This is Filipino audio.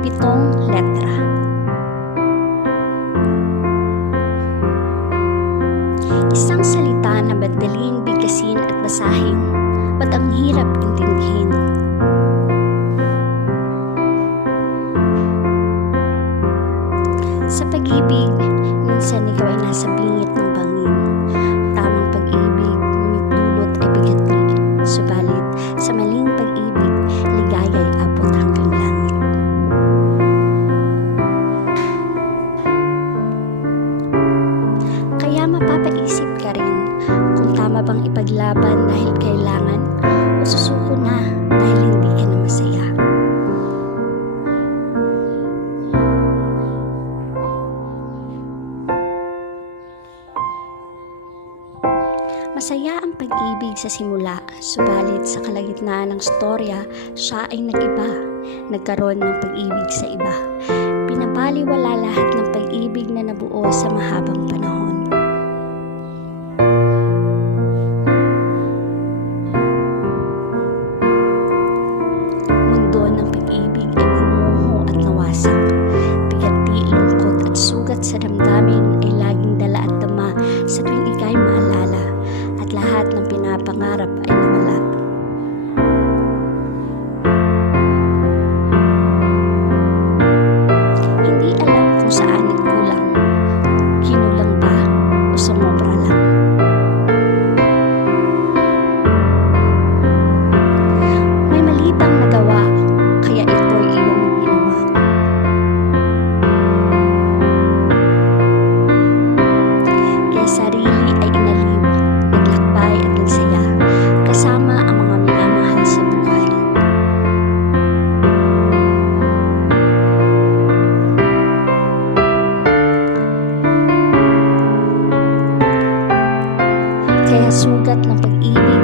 pitong letra. Isang salita na badaling bigkasin at basahin, ba't ang hirap intindihin? Sa pag-ibig, minsan ikaw ay nasa bingit ng mapapaisip ka rin kung tama bang ipaglaban dahil kailangan o susuko na dahil hindi ka na masaya. Masaya ang pag-ibig sa simula, subalit sa kalagitnaan ng storya, siya ay nag-iba. Nagkaroon ng pag-ibig sa iba. Pinapaliwala lahat ng pag-ibig na nabuo sa mahabang panahon. pag-ibig ay gumuho at nawasak. sa sugat ng pag-ibig.